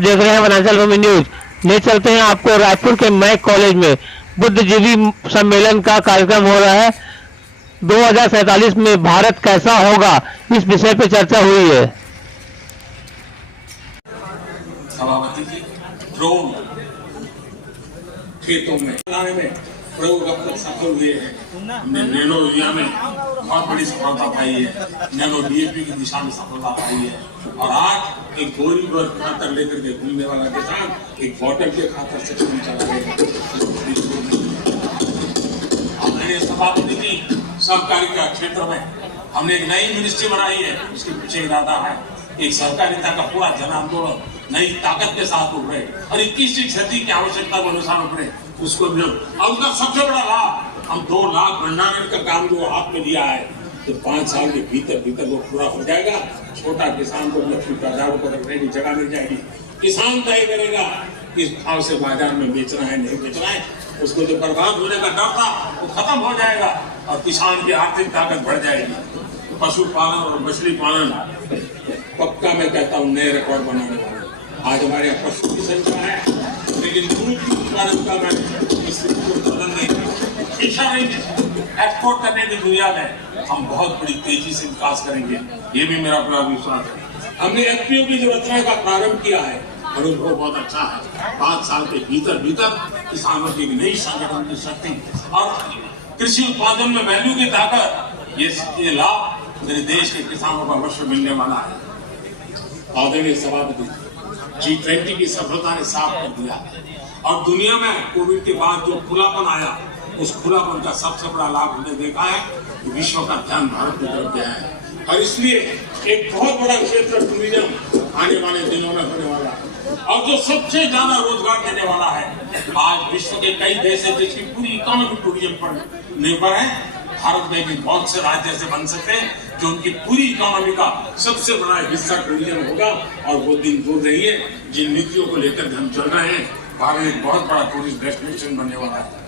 देख रहे हैं वनांचल भूमि न्यूज। ले चलते हैं आपको रायपुर के मैक कॉलेज में बुद्धिजीवी सम्मेलन का कार्यक्रम हो रहा है। 2047 में भारत कैसा होगा, इस विषय पर चर्चा हुई है। सभापति जी ड्रोन खेतों में लाने में प्रयोग अब तक सफल हुए हैं। हमने नैनो यूरिया में बहुत बड़ी सफलता पाई है, नैनो डीएपी की दिशा में सफलता पाई है और आज एक बोरी भर खातर लेकर के घूमने वाला किसान एक बॉटल के खातर से काम चला रहे हैं। सभापति जी सहकारिता क्षेत्र में हमने एक नई मिनिस्ट्री बनाई है। उसके पीछे इरादा है एक सहकारिता का पूरा जन आंदोलन नई ताकत के साथ उभरे और 21वीं सदी की आवश्यकता के अनुसार उभरे। उसको भी और उसका सबसे बड़ा लाभ हम 2 लाख भंडारण का काम जो हाथ में लिया है तो 5 साल के भीतर वो पूरा हो जाएगा। छोटा किसान को लक्ष्मी पैदावार को रखने की जगह मिल जाएगी। किसान तय करेगा किस भाव से बाजार में बेचना है नहीं बेचना है। उसको जो बर्बाद होने का डर था वो खत्म हो जाएगा और किसान की आर्थिक ताकत बढ़ जाएगी। पशुपालन और मछली पालन पक्का मैं कहता हूँ नए रिकॉर्ड बनाने वाले। आज हमारे यहाँ पशु की संख्या है लेकिन दूध की उत्पादन का मैं उत्पादन नहीं एक्सपोर्ट करने की दुनिया में हम बहुत बड़ी तेजी से विकास करेंगे। ये भी मेरा पूरा विश्वास है। हमने एफपीओ की जो रचना का प्रारंभ किया है अनुभव बहुत अच्छा है। 5 साल के भीतर किसानों की नई संगठन की शक्ति और कृषि उत्पादन में वैल्यू की ताकत ये लाभ मेरे देश के किसानों को अवश्य मिलने वाला है। आदरणीय सभापति G20 की सफलता ने साफ कर दिया और दुनिया में कोविड के बाद जो खुलापन आया उस खुलापन का सबसे बड़ा लाभ हमने देखा है कि विश्व का ध्यान भारत की तरफ गया है और इसलिए एक बहुत बड़ा क्षेत्र टूरिज्म आने वाले दिनों में होने वाला है और जो सबसे ज्यादा रोजगार देने वाला है। आज विश्व के कई देश है जिसकी पूरी इकोनॉमी टूरिज्म पर निर्भर है। भारत में भी बहुत से राज्य ऐसे बन सकते हैं जो उनकी पूरी इकोनॉमी का सबसे बड़ा हिस्सा टूरिज्म होगा और वो दिन दूर नहीं है जिन नीतियों को लेकर हम चल रहे हैं। भारत एक बहुत बड़ा टूरिस्ट डेस्टिनेशन बनने वाला है।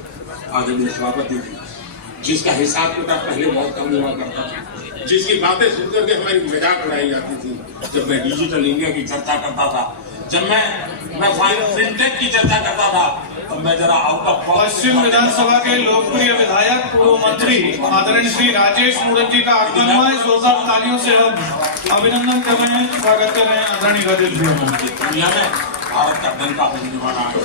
आदरणीय सभापति जी जिसका हिसाब किताब पहले बहुत कम हुआ करता था, जिसकी बातें सुनकर के हमारी मजाक उड़ाई जाती थी जब मैं डिजिटल इंडिया की चर्चा करता था, जब मैं फिनटेक की चर्चा करता था तो मैं जरा आउट ऑफ पश्चिम विधानसभा के लोकप्रिय विधायक पूर्व मंत्री आदरणीय श्री राजेश मूर्ति जी का आगमन है। जोरदार तालियों से हम अभिनंदन कर रहे हैं, स्वागत कर रहे हैं आदरणीय राजेश जी। दुनिया में भारत का दल का होने वाला है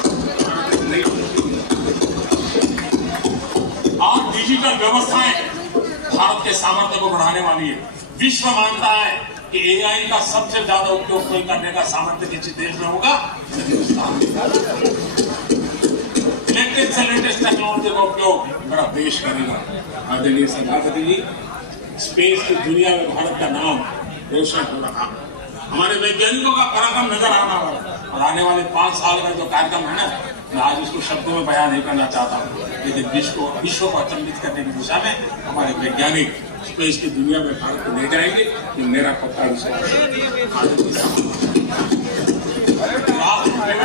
और डिजिटल व्यवस्थाएं भारत के सामर्थ्य को बढ़ाने वाली है। विश्व मानता है कि एआई का सबसे ज्यादा उपयोग कोई करने का सामर्थ्य किसी देश में होगा। लेटेस्ट से लेटेस्ट टेक्नोलॉजी का उपयोग मेरा देश करेगा। आदरणीय सभापति जी स्पेस की दुनिया में भारत का नाम रोशन हो रहा है। हमारे वैज्ञानिकों का पराक्रम नजर आना और आने वाले 5 साल का जो कार्यक्रम है ना, मैं आज उसको शब्दों में बयान नहीं करना चाहता हूँ लेकिन विश्व को अचंभित करने की दिशा में हमारे वैज्ञानिक स्पेस की दुनिया में भारत को ले जाएंगे। ये मेरा पक्का विश्वास है।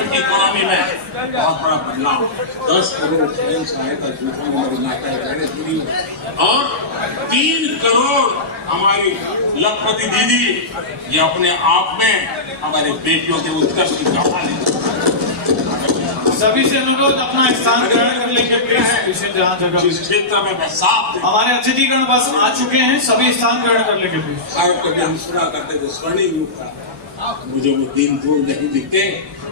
की इकोनॉमी में बहुत बड़ा बदलाव 10 करोड़ स्वयं सहायता जुड़ी और 3 करोड़ हमारी लखपति दीदी ये अपने आप में हमारे बेटियों के उत्कर्ष की गाथा ले। सभी से अनुरोध अपना स्थान ग्रहण कर लेंगे प्लीज। जहाँ जगह जिस क्षेत्र में मैं साफ हमारे अतिथिगण बस आ चुके हैं, सभी स्थान ग्रहण कर लेंगे प्लीज। भारत कभी हम सुना करते थे स्वर्णिम युग था। मुझे वो दिन दूर नहीं दिखते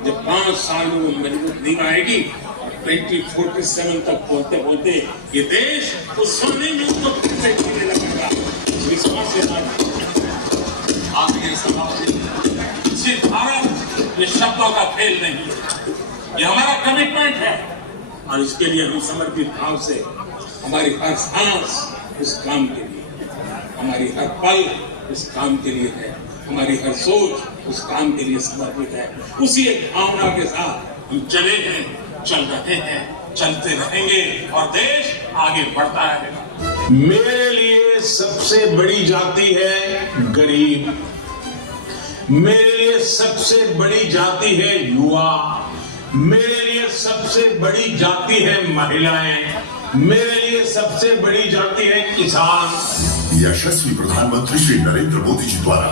जब 5 साल में वो मजबूत नींव आएगी और 2047 तक बोलते ये देश उस स्वर्णिम युग को फिर से जीने लगेगा। विश्वास के साथ आगे सभापति सिर्फ भारत ये शब्दों का खेल नहीं है, ये हमारा कमिटमेंट है और इसके लिए हम समर्पित भाव से हमारी हर सांस उस काम के लिए, हमारी हर पल उस काम के लिए है, हमारी हर सोच उस काम के लिए समर्पित है। उसी एक भावना के साथ हम चले हैं, चल रहे हैं, चलते रहेंगे और देश आगे बढ़ता रहेगा। मेरे लिए सबसे बड़ी जाति है गरीब, मेरे लिए सबसे बड़ी जाति है युवा, मेरे लिए सबसे बड़ी जाति है महिलाएं, मेरे लिए सबसे बड़ी जाति है किसान। यशस्वी प्रधानमंत्री श्री नरेंद्र मोदी जी द्वारा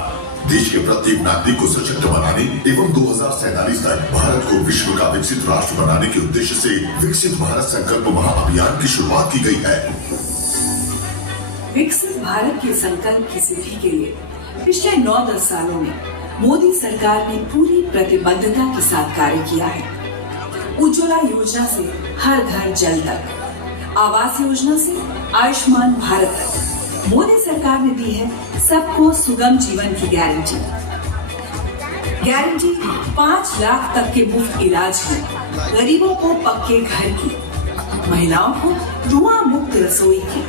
देश के प्रत्येक नागरिक को सशक्त बनाने एवं 2047 तक भारत को विश्व का विकसित राष्ट्र बनाने के उद्देश्य से विकसित भारत संकल्प महाअभियान की शुरुआत की गई है। विकसित भारत के संकल्प की सिद्धि के लिए पिछले 9-10 सालों में मोदी सरकार ने पूरी प्रतिबद्धता के साथ कार्य किया है। उज्ज्वला योजना से हर घर जल तक, आवास योजना से आयुष्मान भारत तक, मोदी सरकार ने दी है सबको सुगम जीवन की गारंटी। 5 लाख तक के मुफ्त इलाज की, गरीबों को पक्के घर की, महिलाओं को धुआं मुक्त रसोई की,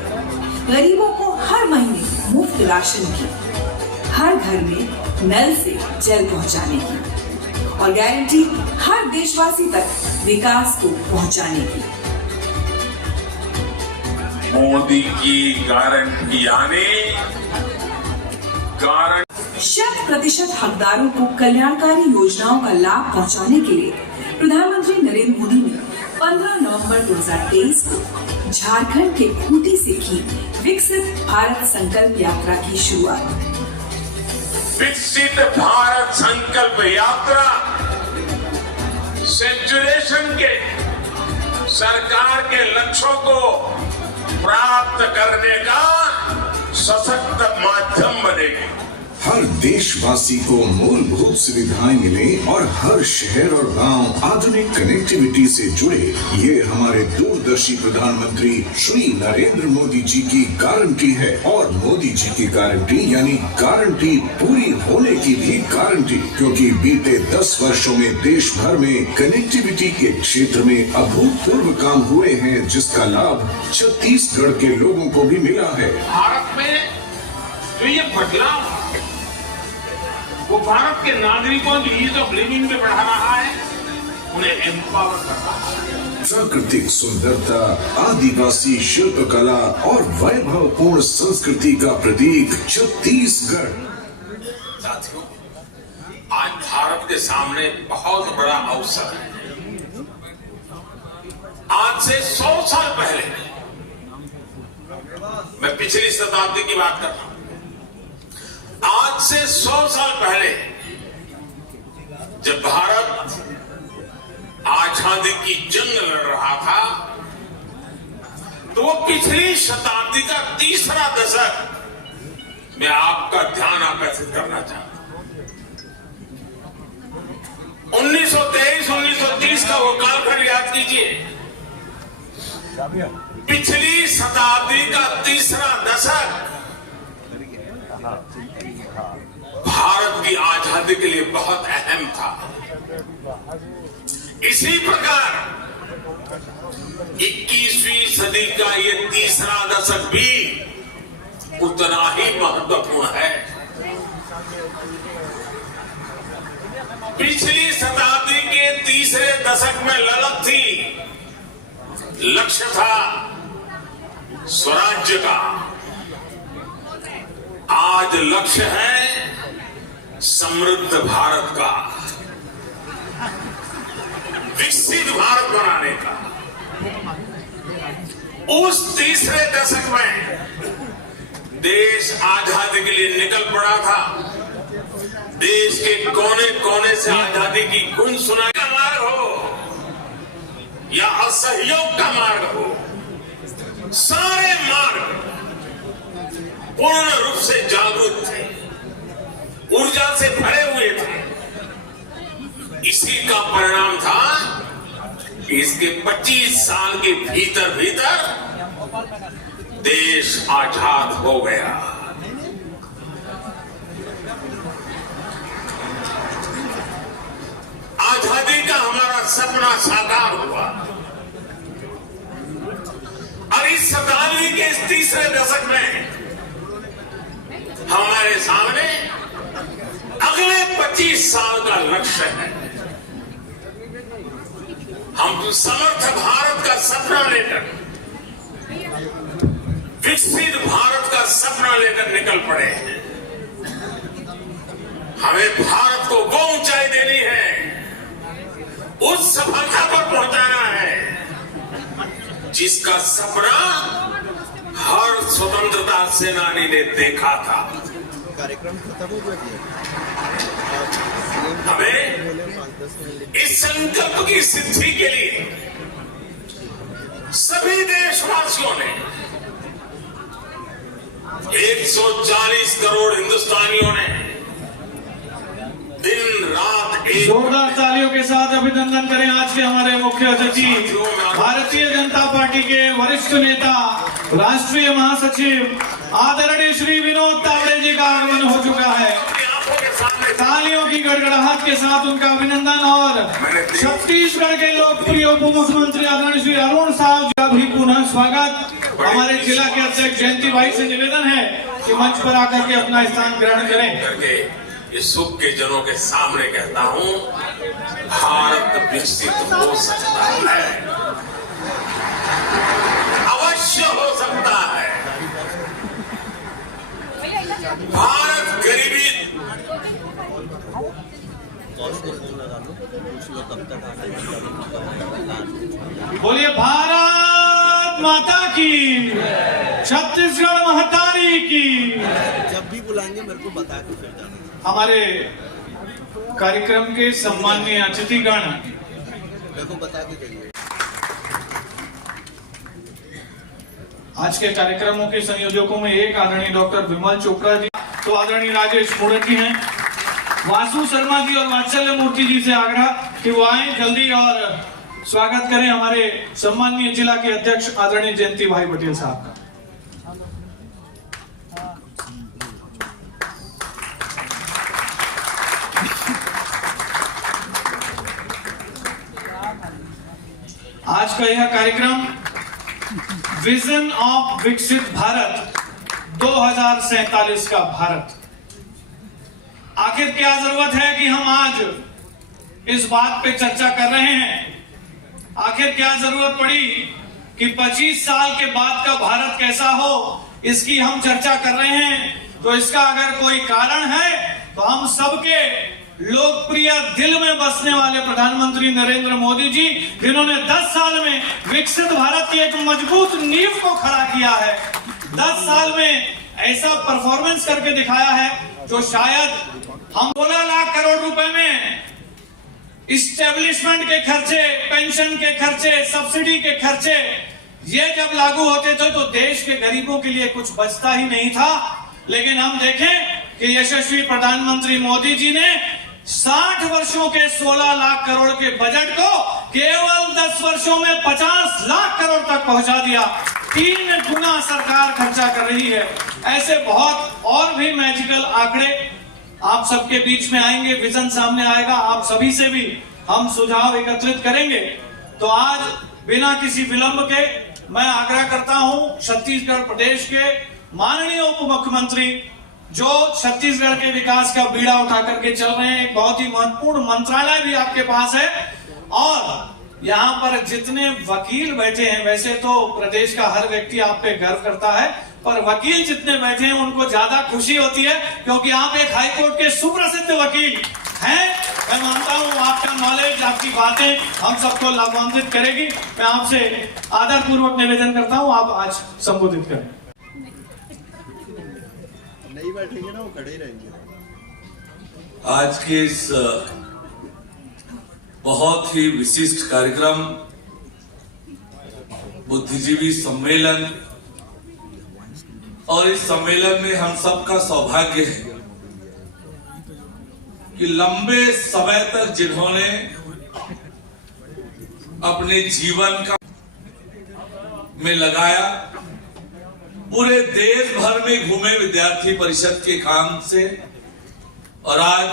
गरीबों को हर महीने मुफ्त राशन की, हर घर में नल से जल पहुंचाने की और गारंटी हर देशवासी तक विकास को पहुंचाने की। मोदी की गारंटी आने 100% हकदारों को कल्याणकारी योजनाओं का लाभ पहुंचाने के लिए प्रधानमंत्री नरेंद्र मोदी ने 15 नवंबर 2023 को झारखंड के खूंटी से की विकसित भारत संकल्प यात्रा की शुरुआत। विकसित भारत संकल्प यात्रा सेचुरेशन के सरकार के लक्ष्यों को प्राप्त करने का सशक्त माध्यम बनेगी। हर देशवासी को मूलभूत सुविधाएं मिले और हर शहर और गांव आधुनिक कनेक्टिविटी से जुड़े, ये हमारे दूरदर्शी प्रधानमंत्री श्री नरेंद्र मोदी जी की गारंटी है। और मोदी जी की गारंटी यानी गारंटी पूरी होने की भी गारंटी, क्योंकि बीते 10 वर्षों में देश भर में कनेक्टिविटी के क्षेत्र में अभूतपूर्व काम हुए हैं, जिसका लाभ छत्तीसगढ़ के लोगों को भी मिला है। भारत में जो ये बदलाव वो भारत के नागरिकों की ईज ऑफ लिविंग में बढ़ा रहा है, उन्हें एम्पावर कर रहा है। प्राकृतिक सुंदरता, आदिवासी शिल्पकला और वैभवपूर्ण संस्कृति का प्रतीक छत्तीसगढ़। साथियों, आज भारत के सामने बहुत बड़ा अवसर है। आज से 100 साल पहले, मैं पिछली शताब्दी की बात कर रहा हूं, आज से 100 साल पहले जब भारत आजादी की जंग लड़ रहा था, तो वो पिछली शताब्दी का तीसरा दशक मैं आपका ध्यान आकर्षित करना चाहता हूं। 1923-1930 का वो कालखंड याद कीजिए। पिछली शताब्दी का तीसरा दशक भारत की आजादी के लिए बहुत अहम था। इसी प्रकार 21वीं सदी का ये तीसरा दशक भी उतना ही महत्वपूर्ण है। पिछली शताब्दी के तीसरे दशक में ललक थी, लक्ष्य था स्वराज्य का। आज लक्ष्य है समृद्ध भारत का, विकसित भारत बनाने का। उस तीसरे दशक में देश आजादी के लिए निकल पड़ा था। देश के कोने कोने से आजादी की गुंज सुनाई का मार्ग हो या असहयोग का मार्ग हो, सारे मार्ग पूर्ण रूप से जागरूक थे, ऊर्जा से भरे हुए थे। इसी का परिणाम था कि इसके 25 साल के भीतर भीतर देश आजाद हो गया। आजादी का हमारा सपना साकार हुआ और इस शताब्दी के इस तीसरे दशक में हमारे सामने अगले 25 साल का लक्ष्य है। हम समर्थ भारत का सपना लेकर, विकसित भारत का सपना लेकर निकल पड़े हैं। हमें भारत को वो ऊंचाई देनी है, उस सफलता पर पहुंचाना है जिसका सपना हर स्वतंत्रता सेनानी ने देखा था। कार्यक्रम खत्म हो गया। हमें इस संकल्प की सिद्धि के लिए सभी देशवासियों ने 140 करोड़ हिंदुस्तानियों ने दिन रात एक जोरदार तालियों के साथ अभिनंदन करें आज के हमारे मुख्य अतिथि, भारतीय जनता पार्टी के वरिष्ठ नेता, राष्ट्रीय महासचिव आदरणीय श्री विनोद तावड़े जी का आगमन हो चुका है। तालियों की गड़गड़ाहट के साथ उनका अभिनंदन। और छत्तीसगढ़ के लोकप्रिय उप मुख्यमंत्री आदरणीय श्री अरुण साहब का भी पुनः स्वागत। हमारे जिला के अध्यक्ष जयंती भाई से निवेदन है कि मंच पर आकर के अपना स्थान ग्रहण करें। ये सुख के जनों के सामने कहता हूं, भारत विकसित हो सकता है, अवश्य हो सकता है। भारत गरीबी बोलिए भारत माता की, छत्तीसगढ़ महतारी की। जब भी बुलाएंगे मेरे को बता के फिर जाना। हमारे कार्यक्रम के सम्माननीय अतिथिगण मेरे को बता के जाइए। आज के कार्यक्रमों के संयोजकों में एक आदरणीय डॉक्टर विमल चोपड़ा जी, तो आदरणीय राजेश मुड़त जी हैं, वासु शर्मा जी और वात्सल्य मूर्ति जी से आग्रह कि वो आए जल्दी और स्वागत करें हमारे सम्माननीय जिला के अध्यक्ष आदरणीय जयंती भाई पटेल साहब का। आज का यह कार्यक्रम विजन ऑफ विकसित भारत 2047 का भारत। आखिर क्या जरूरत है कि हम आज इस बात पे चर्चा कर रहे हैं? आखिर क्या जरूरत पड़ी कि 25 साल के बाद का भारत कैसा हो, इसकी हम चर्चा कर रहे हैं? तो इसका अगर कोई कारण है तो हम सबके लोकप्रिय दिल में बसने वाले प्रधानमंत्री नरेंद्र मोदी जी, जिन्होंने 10 साल में विकसित भारत की एक मजबूत नींव को खड़ा किया है। 10 साल में ऐसा परफॉर्मेंस करके दिखाया है जो शायद हम 16 लाख करोड़ रुपए में इस्टेब्लिशमेंट के खर्चे, पेंशन के खर्चे, सब्सिडी के खर्चे ये जब लागू होते थे तो देश के गरीबों के लिए कुछ बचता ही नहीं था। लेकिन हम देखें कि यशस्वी प्रधानमंत्री मोदी जी ने 60 वर्षों के 16 लाख करोड़ के बजट को केवल 10 वर्षों में 50 लाख करोड़ तक पहुंचा दिया। 3 गुना सरकार खर्चा कर रही है। ऐसे बहुत और भी मैजिकल आंकड़े आप सबके बीच में आएंगे, विजन सामने आएगा, आप सभी से भी हम सुझाव एकत्रित करेंगे। तो आज बिना किसी विलंब के मैं आग्रह करता हूं छत्तीसगढ़ प्रदेश के माननीय उप मुख्यमंत्री, जो छत्तीसगढ़ के विकास का बीड़ा उठा करके चल रहे हैं, एक बहुत ही महत्वपूर्ण मंत्रालय भी आपके पास है, और यहाँ पर जितने वकील बैठे हैं, वैसे तो प्रदेश का हर व्यक्ति आप पे गर्व करता है, पर वकील जितने बैठे हैं उनको ज्यादा खुशी होती है क्योंकि आप एक हाईकोर्ट के सुप्रसिद्ध वकील हैं। मैं मानता हूँ आपका नॉलेज, आपकी बातें हम सबको लाभान्वित करेगी। मैं आपसे आदर पूर्वक निवेदन करता हूँ, आप आज संबोधित करें। नहीं बैठेंगे ना, वो खड़े ही रहेंगे। आज के इस बहुत ही विशिष्ट कार्यक्रम बुद्धिजीवी सम्मेलन, और इस सम्मेलन में हम सबका सौभाग्य है कि लंबे समय तक जिन्होंने अपने जीवन का में लगाया, पूरे देश भर में घूमे विद्यार्थी परिषद के काम से, और आज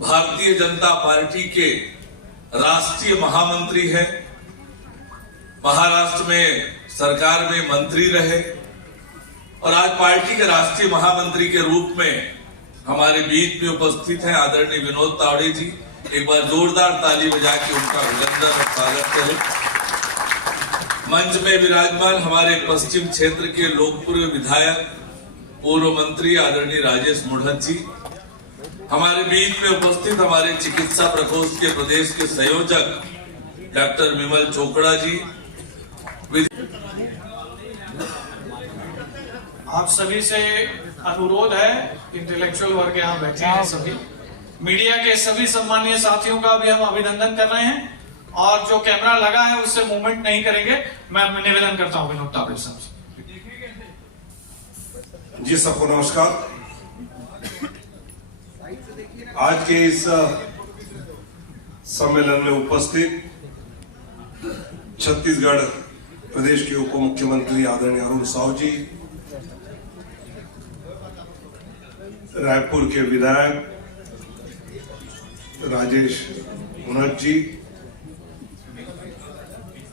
भारतीय जनता पार्टी के राष्ट्रीय महामंत्री हैं, महाराष्ट्र में सरकार में मंत्री रहे, और आज पार्टी के राष्ट्रीय महामंत्री के रूप में हमारे बीच में उपस्थित हैं आदरणीय विनोद तावड़े जी। एक बार जोरदार ताली बजा के उनका अभिनंदन और स्वागत करें। मंच में विराजमान हमारे पश्चिम क्षेत्र के लोकप्रिय विधायक, पूर्व मंत्री आदरणीय राजेश मुड़त जी, हमारे बीच में उपस्थित हमारे चिकित्सा प्रकोष्ठ के प्रदेश के संयोजक डॉक्टर विमल चोपड़ा जी। आप सभी से अनुरोध है, इंटेलेक्चुअल वर्ग यहाँ बैठे हैं सभी, मीडिया के सभी सम्मानीय साथियों का भी हम अभिनंदन कर रहे हैं और जो कैमरा लगा है उससे मूवमेंट नहीं करेंगे। मैं निवेदन करता हूं विनोद तावड़े साहब से। जी सबको नमस्कार। आज के इस सम्मेलन में उपस्थित छत्तीसगढ़ प्रदेश के उप मुख्यमंत्री आदरणीय अरुण साव जी, रायपुर के विधायक राजेश मुनत जी,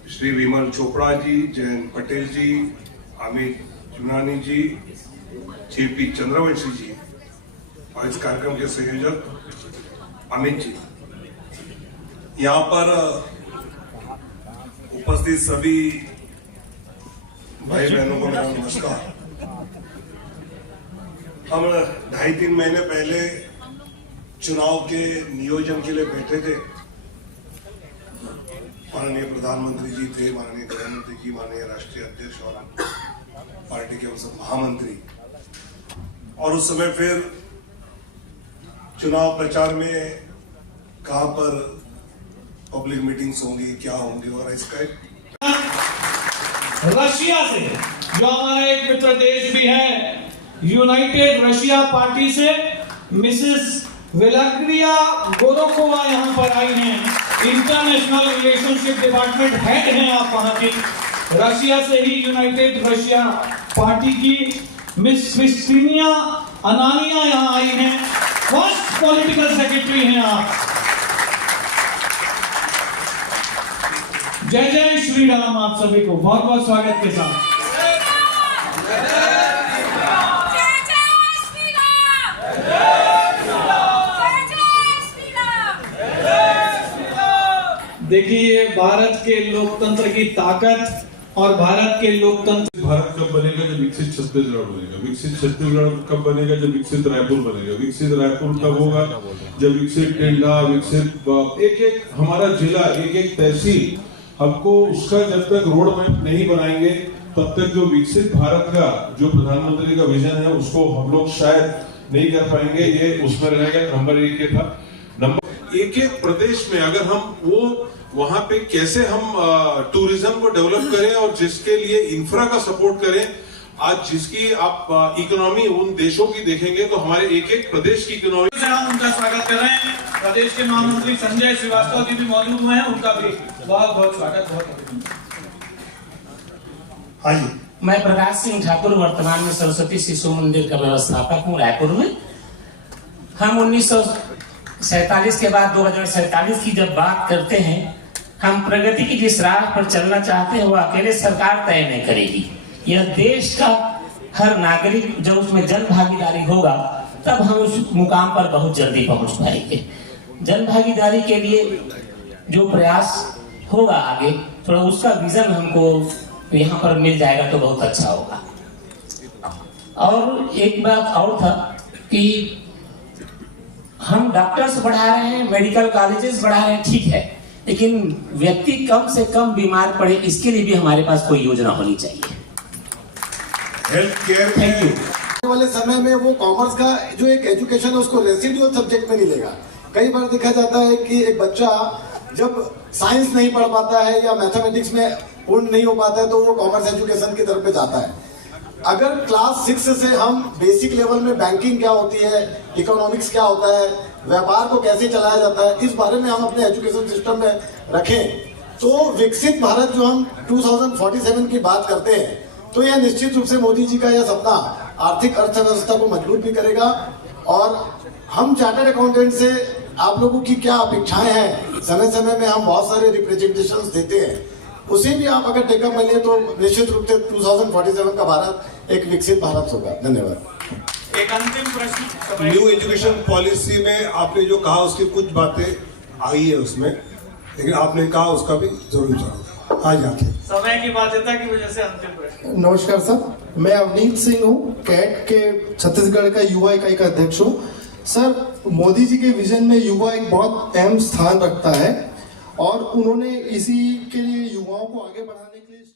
श्री विमल चोपड़ा जी, जयंत पटेल जी, अमित चुनानी जी, जेपी चंद्रवंशी जी और इस कार्यक्रम के संयोजक अमित जी, यहाँ पर उपस्थित सभी भाई बहनों को मेरा नमस्कार। हम 2.5-3 महीने पहले चुनाव के नियोजन के लिए बैठे थे। माननीय प्रधानमंत्री जी थे, माननीय गृहमंत्री जी, माननीय राष्ट्रीय अध्यक्ष और पार्टी के हम सब महामंत्री, और उस समय फिर चुनाव प्रचार में कहां पर पब्लिक मीटिंग्स होंगी, क्या होंगी, और इसका रशिया से जो हमारा एक मित्र देश भी है, यूनाइटेड रशिया पार्टी से मिसेस वेलाक्रिया गोरोकोवा यहाँ पर आई हैं। इंटरनेशनल रिलेशनशिप डिपार्टमेंट हेड हैं आप वहां की। रशिया से ही यूनाइटेड रशिया पार्टी की मिस क्रिस्टीनिया अनानिया यहाँ आई हैं। फर्स्ट पॉलिटिकल सेक्रेटरी हैं आप। जय जय श्री राम। आप सभी को बहुत बहुत स्वागत के साथ। देखिए भारत के लोकतंत्र की ताकत और भारत के लोकतंत्र। भारत कब बनेगा? जब विकसित छत्तीसगढ़ बनेगा। विकसित छत्तीसगढ़ कब बनेगा? जब विकसित रायपुर बनेगा। विकसित रायपुर कब होगा? जब विकसित टेंडा, विकसित एक एक हमारा जिला, एक एक तहसील, हमको उसका जब तक रोड मैप नहीं बनाएंगे तब तक जो विकसित भारत का जो प्रधानमंत्री का विजन है उसको हम लोग शायद नहीं कर पाएंगे। ये उसमें रहेगा। नंबर 1 ये था। नंबर एक प्रदेश में अगर हम वो वहां पे कैसे हम टूरिज्म को डेवलप करें और जिसके लिए इंफ्रा का सपोर्ट करें, आज जिसकी आप इकोनॉमी उन देशों की देखेंगे तो हमारे एक एक प्रदेश की इकोनॉमी। उनका स्वागत कर रहे हैं। प्रदेश के महामंत्री संजय श्रीवास्तव जी भी मौजूद हुए हैं, उनका भी बहुत बहुत स्वागत। बहुत हाँ जी, मैं प्रकाश सिंह ठाकुर, वर्तमान में सरस्वती शिशु मंदिर का व्यवस्थापक हूँ रायपुर में। हम 1947 के बाद 2047 की जब बात करते हैं, हम प्रगति की जिस राह पर चलना चाहते हैं वो अकेले सरकार तय नहीं करेगी। यह देश का हर नागरिक जब उसमें जन भागीदारी होगा तब हम उस मुकाम पर बहुत जल्दी पहुंच पाएंगे। जन भागीदारी के लिए जो प्रयास होगा आगे, थोड़ा उसका विजन हमको यहाँ पर मिल जाएगा तो बहुत अच्छा होगा। और एक बात और था कि हम डॉक्टर्स बढ़ा रहे हैं, मेडिकल कॉलेजेस बढ़ा रहे हैं, ठीक है, लेकिन व्यक्ति कम से कम बीमार पड़े इसके लिए भी हमारे पास कोई योजना होनी चाहिए। Health care thank you. आने वाले समय में वो कॉमर्स का जो एक एजुकेशन है उसको रेसिडुअल सब्जेक्ट में नहीं लेगा। कई बार देखा जाता है कि एक बच्चा जब साइंस नहीं पढ़ पाता है या मैथमेटिक्स में पूर्ण नहीं हो पाता है तो वो कॉमर्स एजुकेशन की तरफ पे जाता है। अगर क्लास 6 से हम बेसिक लेवल में बैंकिंग क्या होती है, इकोनॉमिक्स क्या होता है, व्यापार को कैसे चलाया जाता है, इस बारे में हम अपने एजुकेशन सिस्टम में रखें तो विकसित भारत जो हम 2047 की बात करते हैं तो यह निश्चित रूप से मोदी जी का यह सपना आर्थिक अर्थव्यवस्था को मजबूत भी करेगा। और हम चार्टर्ड अकाउंटेंट से आप लोगों की क्या अपेक्षाएं हैं, समय समय में हम बहुत सारे रिप्रेजेंटेशंस देते हैं, उसे भी आप अगर टेकअप में लें तो निश्चित रूप से 2047 का भारत एक विकसित भारत होगा। धन्यवाद। एक अंतिम प्रश्न। न्यू एजुकेशन पॉलिसी में आपने जो कहा उसकी कुछ बातें आई है उसमें, लेकिन आपने कहा उसका भी जरूर जरूर आज आके समय की बाध्यता की वजह से अंतिम प्रश्न। नमस्कार सर, मैं अवनीत सिंह हूँ, कैट के छत्तीसगढ़ का युवा इकाई का अध्यक्ष हूँ। सर, मोदी जी के विजन में युवा एक बहुत अहम स्थान रखता है और उन्होंने इसी के लिए युवाओं को आगे बढ़ाने के लिए